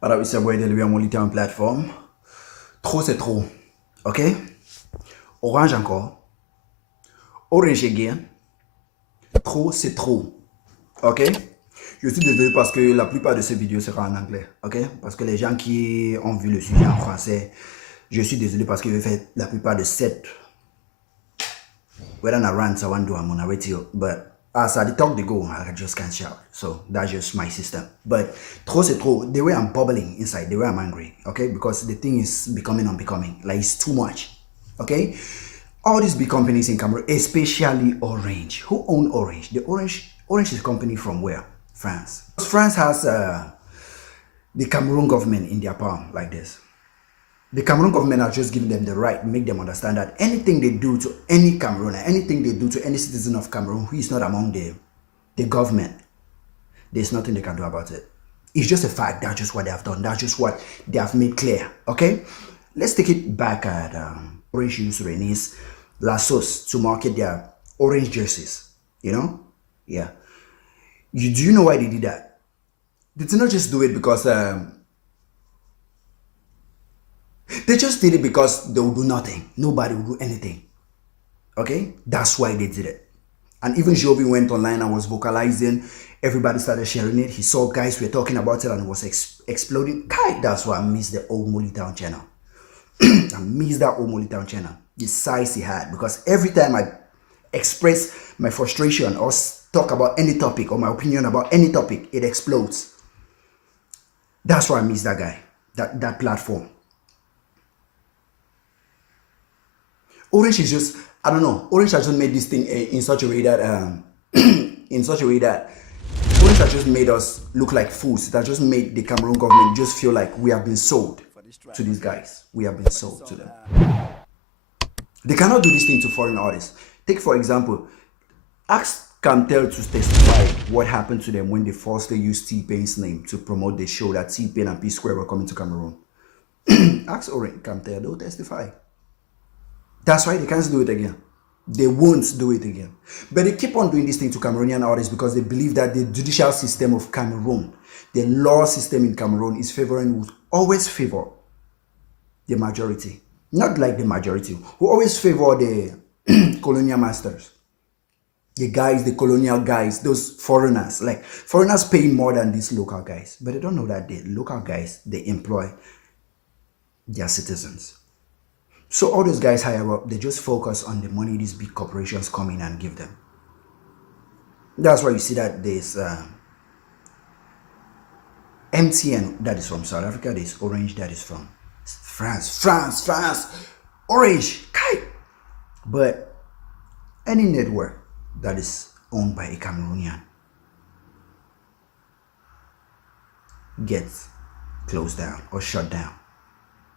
Voilà, oui, c'est vrai, de lui à mon en plateforme. Trop, c'est trop. Ok? Orange encore. Orange again. Trop, c'est trop. Ok? Je suis désolé parce que la plupart de ces vidéos seront en anglais. Ok? Parce que les gens qui ont vu le sujet en français, je suis désolé parce que j'ai fait la plupart de cette. Whether I rant, I want to do, I'm on a radio. But as I talk, they go, I just can't shout. So that's just my system. But trop, c'est trop. The way I'm bubbling inside, the way I'm angry. Okay? Because the thing is becoming unbecoming. Like it's too much. Okay? All these big companies in Cameroon, especially Orange. Who own Orange? The Orange is a company from where? France. France has the Cameroon government in their palm like this. The Cameroon government are just giving them the right, make them understand that anything they do to any Cameroonian, anything they do to any citizen of Cameroon who is not among the government, there's nothing they can do about it. It's just a fact. That's just what they have done. That's just what they have made clear. Okay? Let's take it back at Orange used to release lassos to market their orange jerseys. You know? Yeah. Do you know why they did that? They did not just do it because they just did it because they will do nothing. Nobody will do anything. Okay? That's why they did it. And even Jovi went online and was vocalizing. Everybody started sharing it. He saw guys were talking about it and it was exploding. Kai, that's why I miss the old Molly Town channel. I miss that old Molly Town channel. The size he had. Because every time I express my frustration or talk about any topic or my opinion about any topic, it explodes. That's why I miss that guy. That platform. Orange is just, I don't know. Orange has just made this thing in such a way that Orange has just made us look like fools. It has just made the Cameroon government just feel like we have been sold to these guys. We have been sold to them. They cannot do this thing to foreign artists. Take for example, ask Camtel to testify what happened to them when they falsely used T-Pain's name to promote the show that T-Pain and P-Square were coming to Cameroon. Ask Orange Camtel, they'll testify. That's why they can't do it again. They won't do it again. But they keep on doing this thing to Cameroonian artists because they believe that the judicial system of Cameroon, the law system in Cameroon is favoring, would always favor the majority. Not like the majority, who always favor the colonial masters. The guys, the colonial guys, those foreigners. Like foreigners paying more than these local guys. But they don't know that the local guys, they employ their citizens. So all those guys higher up, they just focus on the money these big corporations come in and give them. That's why you see that there's MTN that is from South Africa, there's Orange that is from France, Orange, Kai. But any network that is owned by a Cameroonian gets closed down or shut down.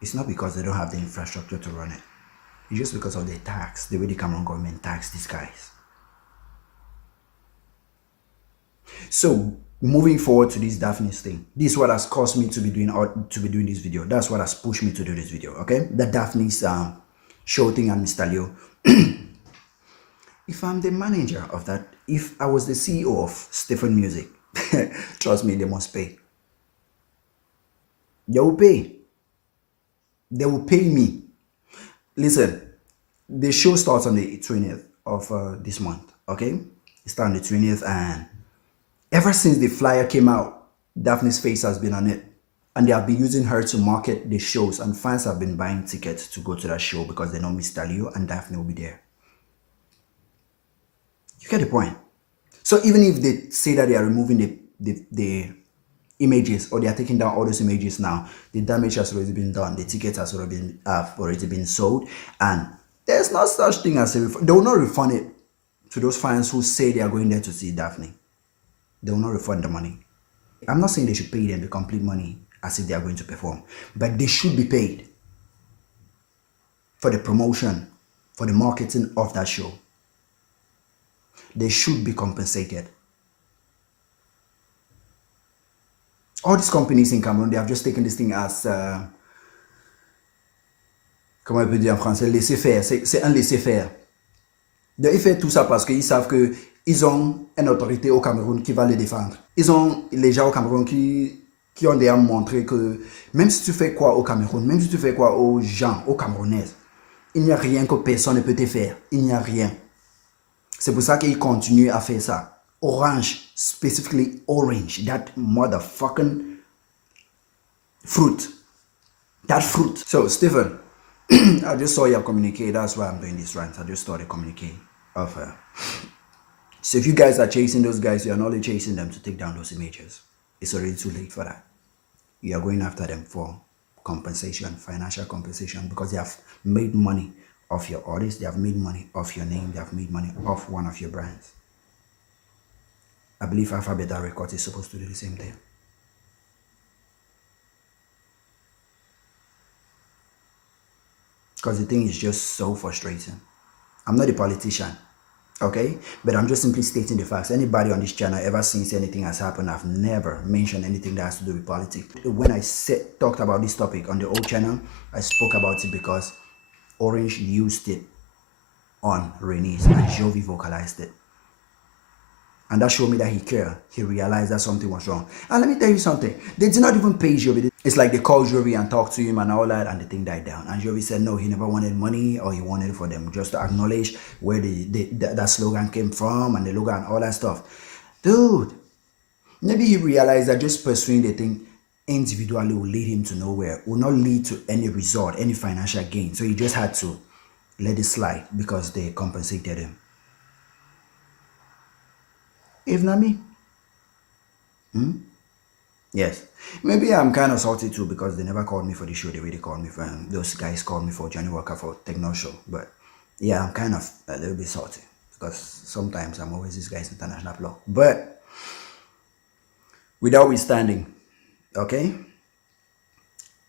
It's not because they don't have the infrastructure to run it. It's just because of the tax, the way the Cameroon government tax these guys. So moving forward to this DAPHNE thing, this is what has caused me to be doing this video. That's what has pushed me to do this video. Okay, the DAPHNE's show thing and Mr. Leo. If I'm the manager of that, if I was the CEO of Stephen Music, trust me, they must pay. They will pay. They will pay me. Listen, the show starts on the 20th of this month, okay? It starts on the 20th, and ever since the flyer came out, DAPHNE's face has been on it. And they have been using her to market the shows, and fans have been buying tickets to go to that show because they know Mr. Leo and DAPHNE will be there. You get the point? So even if they say that they are removing the images, or they are taking down all those images now, the damage has already been done, the tickets have already been sold, and there's no such thing as a refund. They will not refund it to those fans who say they are going there to see DAPHNE. They will not refund the money. I'm not saying they should pay them the complete money as if they are going to perform, but they should be paid for the promotion, for the marketing of that show. They should be compensated. All these companies in Cameroon, they have just taken this thing as, comment on peut dire en français, laisser-faire. C'est un laisser-faire. Ils font tout ça parce qu'ils savent que ils ont une autorité au Cameroun qui va les défendre. Ils ont les gens au Cameroun qui ont déjà montré que même si tu fais quoi au Cameroun, même si tu fais quoi aux gens, aux Camerounais, il n'y a rien que personne ne peut te faire. Il n'y a rien. C'est pour ça qu'ils continuent à faire ça. Orange, specifically orange, that motherfucking fruit. That fruit. So, Stephen, I just saw you communicate. That's why I'm doing this rant. I just started communicating. So if you guys are chasing those guys, you are not only chasing them to take down those images. It's already too late for that. You are going after them for compensation, financial compensation, because they have made money off your artist, they have made money off your name, they have made money off one of your brands. I believe Alphabet Records is supposed to do the same thing. Because the thing is just so frustrating. I'm not a politician, okay? But I'm just simply stating the facts. Anybody on this channel ever since anything has happened, I've never mentioned anything that has to do with politics. When I talked about this topic on the old channel, I spoke about it because Orange used it on Renee's and Jovi vocalized it. And that showed me that he cared. He realized that something was wrong. And let me tell you something. They did not even pay Jovi. It's like they called Jovi and talked to him and all that, and the thing died down. And Jovi said no, he never wanted money, or he wanted for them just to acknowledge where that slogan came from and the logo and all that stuff. Dude, maybe he realized that just pursuing the thing individually will lead him to nowhere, will not lead to any result, any financial gain. So he just had to let it slide because they compensated him. If not me. Yes. Maybe I'm kind of salty too because they never called me for the show. They really called me for those guys called me for Johnny Walker for Techno Show. But yeah, I'm kind of a little bit salty because sometimes I'm always this guy's international blog. But without withstanding, okay,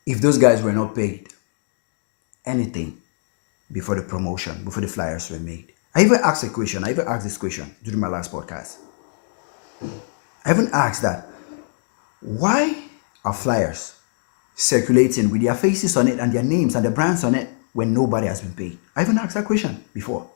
if those guys were not paid anything before the promotion, before the flyers were made, I even asked a question. I even asked this question during my last podcast. I even asked that, why are flyers circulating with their faces on it and their names and the brands on it when nobody has been paid? I even asked that question before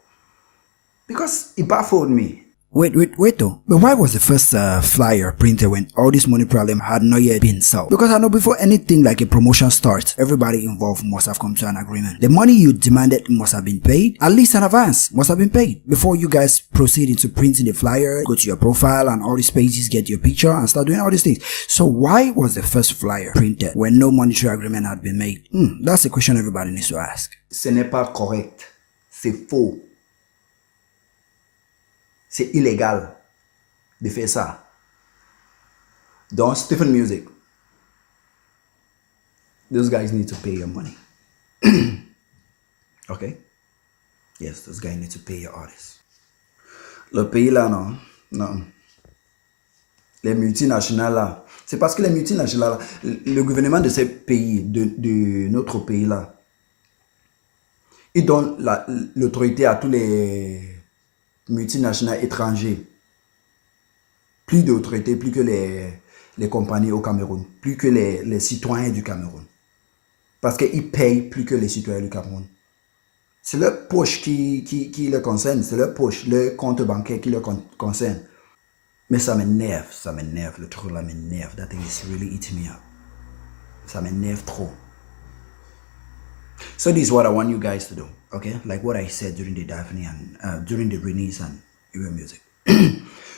because it baffled me. Wait though. But why was the first flyer printed when all this money problem had not yet been solved? Because I know before anything like a promotion starts, everybody involved must have come to an agreement. The money you demanded must have been paid, at least an advance must have been paid before you guys proceed into printing the flyer, go to your profile and all these pages, get your picture and start doing all these things. So why was the first flyer printed when no monetary agreement had been made? That's a question everybody needs to ask. Ce n'est pas correct. C'est faux. C'est illégal de faire ça. Don't Stephen Music. Those guys need to pay your money. Okay? Yes, those guys need to pay your artists. Le pays là, non. Les multinationales là. C'est parce que les multinationales là, le gouvernement de ces pays, de notre pays là, il donne l'autorité à tous les multinationales étrangers, plus d'autorité, plus que les compagnies au Cameroun, plus que les citoyens du Cameroun. Parce qu'ils payent plus que les citoyens du Cameroun. C'est leur poche qui le concerne, c'est leur poche, leur compte bancaire qui le concerne. Mais ça m'énerve, le truc là m'énerve. That thing is really eating me up. Ça m'énerve trop. So this is what I want you guys to do, okay? Like what I said during the Daphne and during the release and your music.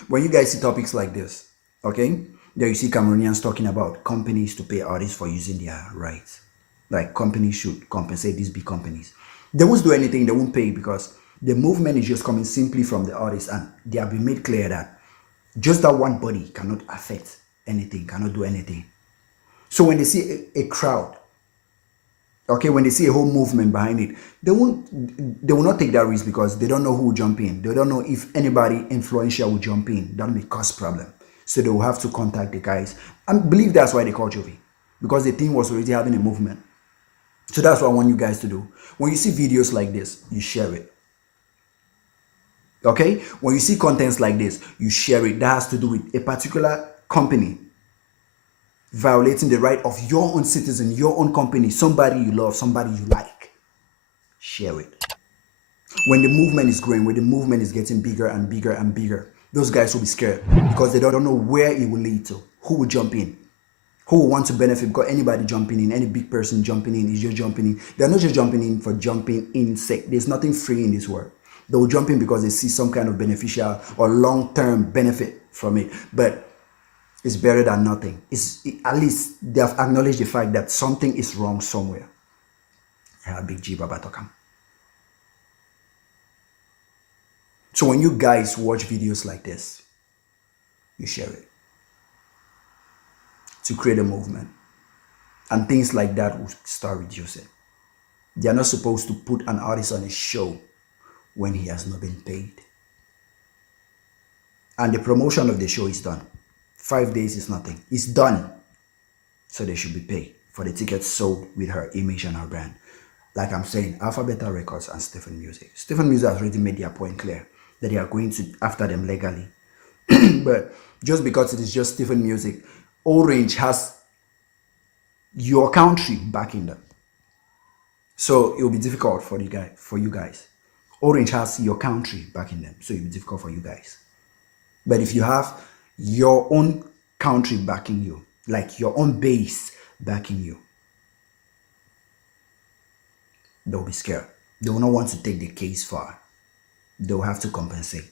When you guys see topics like this, okay? There you see Cameroonians talking about companies to pay artists for using their rights. Like companies should compensate these big companies. They won't do anything, they won't pay because the movement is just coming simply from the artists and they have been made clear that just that one body cannot affect anything, cannot do anything. So when they see a crowd, okay, when they see a whole movement behind it, they will not take that risk because they don't know who will jump in. They don't know if anybody influential will jump in. That may cause problem. So they will have to contact the guys. I believe that's why they called Jovi, because the team was already having a movement. So that's what I want you guys to do. When you see videos like this, you share it. Okay? When you see contents like this, you share it. That has to do with a particular company violating the right of your own citizen, your own company, somebody you love, somebody you like. Share it. When the movement is growing, when the movement is getting bigger and bigger and bigger, those guys will be scared because they don't know where it will lead to. Who will jump in? Who will want to benefit? Because anybody jumping in, any big person jumping in is just jumping in. They're not just jumping in for jumping in sake. There's nothing free in this world. They will jump in because they see some kind of beneficial or long-term benefit from it. But it's better than nothing. At least they have acknowledged the fact that something is wrong somewhere. Yeah, Big G Baba Tokam. So when you guys watch videos like this, you share it to create a movement. And things like that will start reducing. They are not supposed to put an artist on a show when he has not been paid. And the promotion of the show is done. 5 days is nothing. It's done. So they should be paid for the tickets sold with her image and her brand. Like I'm saying, Alphabeta Records and Stephen Music. Stephen Music has already made their point clear that they are going after them legally. But just because it is just Stephen Music, Orange has your country backing them. So it will be difficult for you guys. Orange has your country backing them, so it will be difficult for you guys. But if you have your own country backing you, like your own base backing you, they'll be scared. They will not want to take the case far. They'll have to compensate.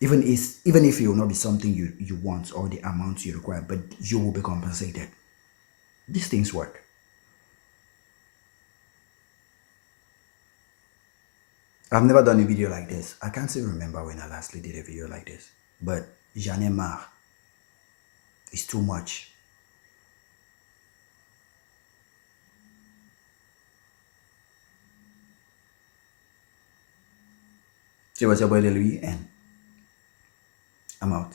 Even if it will not be something you want or the amount you require, but you will be compensated. These things work. I've never done a video like this. I can't even remember when I lastly did a video like this. But j'en ai marre. It's too much. So it was your boy Liby, and I'm out.